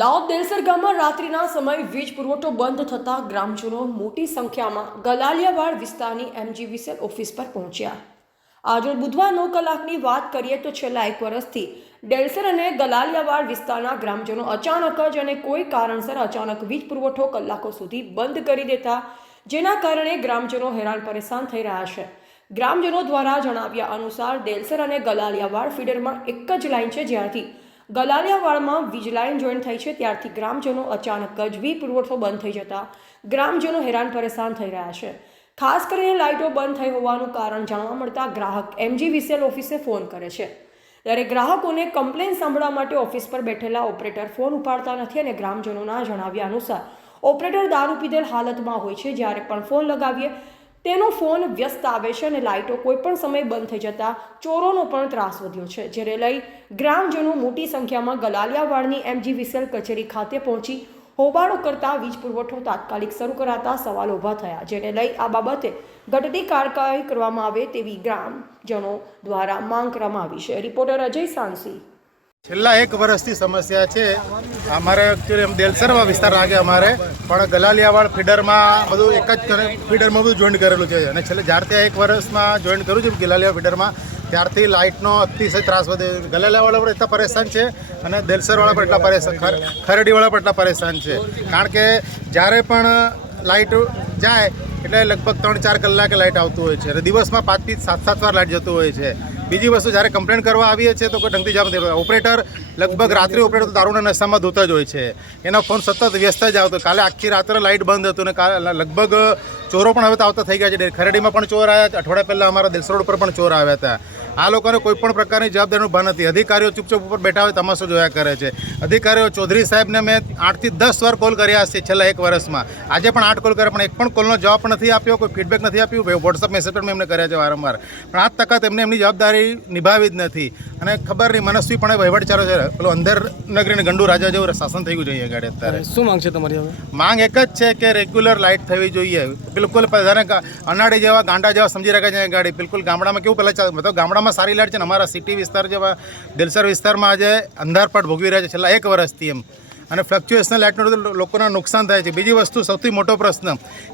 દાહોદ દેલસર ગામમાં રાત્રિના સમયે વીજ પુરવઠો બંધ થતાં ગ્રામજનો મોટી સંખ્યામાં ગલાલિયાવાડ વિસ્તારની MGVCL ઓફિસ પર પહોંચ્યા। આજરોજ બુધવાર 9 કલાકની વાત કરીએ તો છેલ્લા 1 વર્ષથી દેલસર અને ગલાલિયાવાડ વિસ્તારના ગ્રામજનો અચાનક જ અને કોઈ કારણસર અચાનક વીજ પુરવઠો કલાકો સુધી બંધ કરી દેતા જેના કારણે ગ્રામજનો હેરાન પરેશાન થઈ રહ્યા છે। ગ્રામજનો દ્વારા જણાવ્યા અનુસાર દેલસર અને ગલાલિયાવાડ ફીડરમાં એક જ લાઇન છે, જ્યાંથી ગલાલિયાવાડમાં વીજ લાઇન જોઈન થઈ છે ત્યારથી ગ્રામજનો અચાનક જ વીજ પુરવઠો બંધ થઈ જતા ગ્રામજનો હેરાન પરેશાન થઈ રહ્યા છે। ખાસ કરીને લાઇટો બંધ થઈ હોવાનું કારણ જાણવા મળતા ગ્રાહક MGVCL ઓફિસે ફોન કરે છે, ત્યારે ગ્રાહકોને કમ્પ્લેન સાંભળવા માટે ઓફિસ પર બેઠેલા ઓપરેટર ફોન ઉપાડતા નથી અને ગ્રામજનોના જણાવ્યા અનુસાર ઓપરેટર દારૂ પીધેલ હાલતમાં હોય છે। જ્યારે પણ ફોન લગાવીએ તેનો ફોન વ્યસ્ત આવે છે અને લાઇટો કોઈ પણ સમયે બંધ થઈ જતા ચોરોનો પણ ત્રાસ વધ્યો છે, જેને લઈ ગ્રામજનો મોટી સંખ્યામાં ગલાલિયાવાડની MGVCL કચેરી ખાતે પહોંચી હોબાળો કરતા વીજ પુરવઠો તાત્કાલિક શરૂ કરાતા સવાલ ઊભા થયા, જેને લઈ આ બાબતે ઘટતી કાર્યવાહી કરવામાં આવે તેવી ગ્રામજનો દ્વારા માંગ કરવામાં આવી છે। રિપોર્ટર અજય સાંસી। છેલ્લા 1 વર્ષથી સમસ્યા છે અમારે એકચ્યુઅલી દેલસરમાં વિસ્તાર લાગે અમારે, પણ ગલાલિયાવાડ ફીડરમાં બધું એક જ ફીડરમાં બધું જોઈન્ટ કરેલું છે અને છેલ્લે જ્યારથી 1 વર્ષમાં જોઈન્ટ કર્યું છે ગલાલિયા ફીડરમાં ત્યારથી લાઇટનો અતિશય ત્રાસ વધે। ગલાલિયાવાળા પણ એટલા પરેશાન છે અને દેલસરવાળા પણ એટલા પરેશાન, ખરડીવાળા પણ એટલા પરેશાન છે, કારણ કે જ્યારે પણ લાઇટ જાય એટલે લગભગ 3-4 કલાકે લાઇટ આવતું હોય છે અને દિવસમાં 5 થી 7 વાર લાઇટ જતું હોય છે। બીજી વસ્તુ, જ્યારે કમ્પ્લેન કરવા આવીએ છીએ તો કોઈ ઢંગથી જવાબ નથી। ઓપરેટર લગભગ રાત્રે ઓપરેટર તો દારૂના નશામાં ધોતા જ હોય છે, એનો ફોન સતત વ્યસ્ત જ આવતો। કાલે આખી રાત્રે લાઇટ બંધ હતું અને કાલે લગભગ ચોરો પણ હવે તો આવતા થઈ ગયા છે। ખરડીમાં પણ ચોર આવ્યા, અઠવાડિયા પહેલાં અમારા દેલસર રોડ પર પણ ચોર આવ્યા હતા। આ લોકોને કોઈ પણ પ્રકારની જવાબદારીનું ભાન નથી। અધિકારીઓ ચૂપચાપ ઉપર બેઠા હોય તમાશો જોયા કરે છે। અધિકારીઓ ચૌધરી સાહેબને મેં 8 થી 10 વાર કોલ કર્યા છે છેલ્લા 1 વર્ષમાં, આજે પણ 8 કોલ કર્યા પણ એક પણ કોલનો જવાબ પણ નથી આપ્યો, કોઈ ફીડબેક નથી આપ્યું। વોટ્સઅપ મેસેજ પણ એમને કર્યા છે વારંવાર, પણ આજ તક એમને એમની જવાબદારી નિભાવી જ નથી અને ખબર નહીં મનસ્વી પણ વહીવટ ચાલો છે। પેલો અંદર નગરીને ગંડુ રાજા જેવું શાસન થઈ ગયું છે અહીંયા આગળ। અત્યારે શું માંગ છે તમારી? હવે માંગ એક જ છે કે રેગ્યુલર લાઇટ થવી જોઈએ। બિલકુલ અનાડી જેવા ગાંડા જેવા સમજી રહ્યા છે અહીંયા ગાડી। બિલકુલ ગામડામાં કેવું પહેલાં તો ગામડામાં સારી લાઇટ છે ને અમારા સિટી વિસ્તાર જેવા દેલસર વિસ્તારમાં આજે અંધારપટ ભોગવી રહ્યા છે છેલ્લા 1 વર્ષથી એમ, અને ફ્લક્ચ્યુએશનલ લાઇટનું લોકોના નુકસાન થાય છે। બીજી વસ્તુ, સૌથી મોટો પ્રશ્ન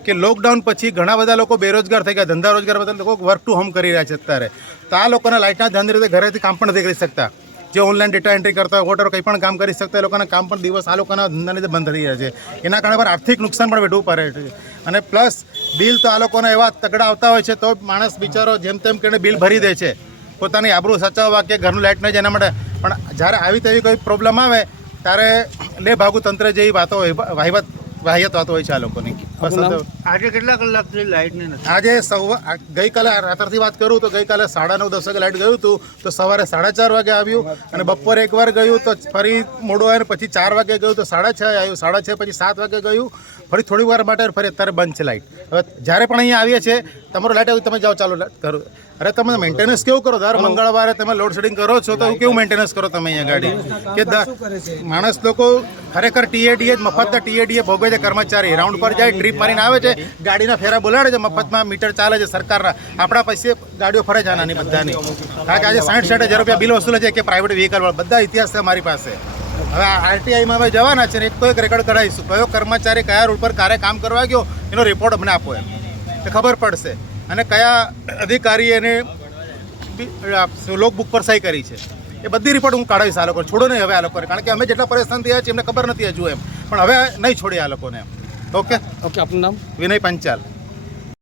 કે લોકડાઉન પછી ઘણા બધા લોકો બેરોજગાર થઈ ગયા, ધંધા રોજગાર બધા લોકો વર્ક ટુ હોમ કરી રહ્યા છે અત્યારે, તો આ લોકોના લાઇટના ધ્યાનની રીતે ઘરેથી કામ પણ નથી કરી શકતા। જે ઓનલાઈન ડેટા એન્ટ્રી કરતા હોય, કંઈ પણ કામ કરી શકતા, એ લોકોના કામ પણ દિવસ આ લોકોના ધંધાની રીતે બંધ થઈ રહ્યા છે। એના કારણે પર આર્થિક નુકસાન પણ વેઠવું પડે છે અને પ્લસ બિલ તો આ લોકોના એવા તગડા આવતા હોય છે તો માણસ બિચારો જેમ તેમ કરીને બિલ ભરી દે છે પોતાની આબરૂ સચાવવા કે ઘરનું લાઇટ નહીં જાય એના માટે, પણ જ્યારે આવી તેવી કોઈ પ્રોબ્લેમ આવે ત્યારે લે ભાગુ તંત્ર જેવી વાતો વાહિયાત વાતો હોય છે આ લોકોની। આજે કેટલા કલાકથી લાઇટ નથી? આજે ગઈકાલે રાત્રથી વાત કરું તો ગઈકાલે 9:30-10 વાગે લાઇટ ગયું હતું તો સવારે 4:30 વાગે આવ્યું અને બપોરે 1 વાર ગયું તો ફરી મોડું આવ્યું, પછી 4 વાગે ગયું તો 6:30 આવ્યું, 6:30 પછી 7 વાગે ગયું, ફરી થોડી વાર માટે ફરી અત્યારે બંધ છે લાઇટ। હવે જ્યારે પણ અહીંયા આવીએ છીએ તમારું લાઇટ આવ્યું તમે જાઓ ચાલો કરો, અરે તમે મેન્ટેનન્સ કેવું કરો? દર મંગળવારે તમે લોડ શેડિંગ કરો છો તો કેવું મેન્ટેનન્સ કરો તમે અહીંયા ગાડી? કે માણસ લોકો ખરેખર TADA મફતના TADA ભોગવે છે કર્મચારી, રાઉન્ડ પર જાય ટ્રીપ મારીને આવે છે, ગાડીના ફેરા બોલાડે છે, મફતમાં મીટર ચાલે છે સરકારના, આપણા પૈસે ગાડીઓ ફરે છે આનાની બધાની, કારણ કે આજે 60-60 હજાર રૂપિયા બિલ વસૂલે છે કે પ્રાઇવેટ વ્હીકલ બધા ઇતિહાસ છે અમારી પાસે। હવે RTIમાં અમે જવાના છે ને એક રેકોર્ડ કઢાવીશું, કયો કર્મચારી કયા રૂટ પર ક્યારે કામ કરવા ગયો એનો રિપોર્ટ અમને આપો એમ એ ખબર પડશે, અને કયા અધિકારીએ એને લોકબુક પર સહી કરી છે એ બધી રિપોર્ટ હું કાઢાવીશ આ લોકો। છોડો નહીં હવે આ લોકોને, કારણ કે અમે જેટલા પરેશાન થયા છીએ એમને ખબર નથી હજુ એમ, પણ હવે નહીં છોડીએ આ લોકોને એમ। ઓકે, આપનું નામ? વિનય પંચાલ।